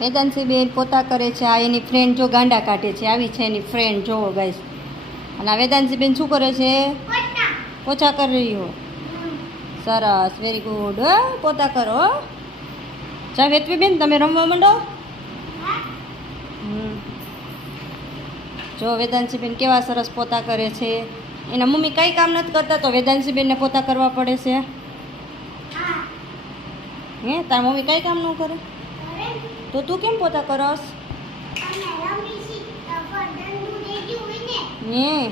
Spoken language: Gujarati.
વેદાંશીબેન પોતા કરે છે. આ એની ફ્રેન્ડ જો ગાંડા કાઢે છે. આવી છે એની ફ્રેન્ડ, જોવો ગાઈસ. અને આ વેદાંશીબેન શું કરે છે? પોતા કરી રહી હો. સરસ, વેરી ગુડ. પોતા કરો. ચા વેતવીબેન, તમે રમવા માંડો. જો વેદાંશીબેન કેવા સરસ પોતા કરે છે. એના મમ્મી કંઈ કામ નથી કરતા તો વેદાંશીબેનને પોતા કરવા પડે છે. હે, તાર મમ્મી કંઈ કામ ન કરે તો તું કેમ પોતા કરસ? હે